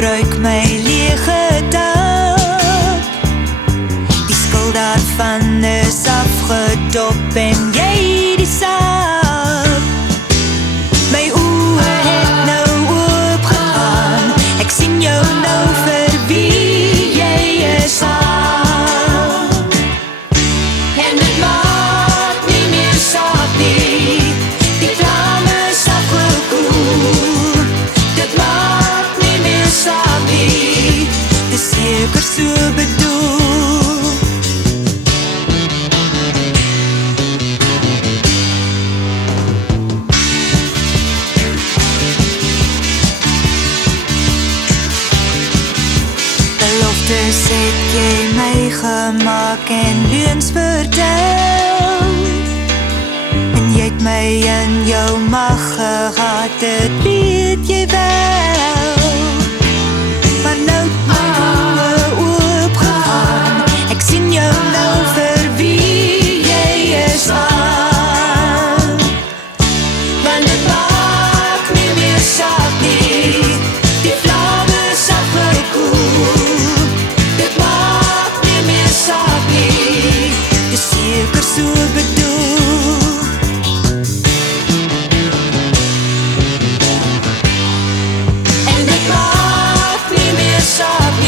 gebruik my lege tap. Die skil daarvan is afgedop en jy die sap. My oë het nou oopgegaan, ek sien jou nou vir wie jy is aan. En dit maak nie meer saak nie, die vlam is afgekoel. Dit maak nie meer saak nie, dis seker so bedoel. Beloftes het jy my gemaak en leuns vertel, en jy het my in jou mag gehad, dit weet jy wel. Maar nou het my oë oopgegaan, ek sien jou nou vir wie jy is aan. Want dit maak nie meer saak nie, die vlam is afgekoel. Dit maak nie meer saak nie, dis seker so bedoel. En dit maak nie meer saak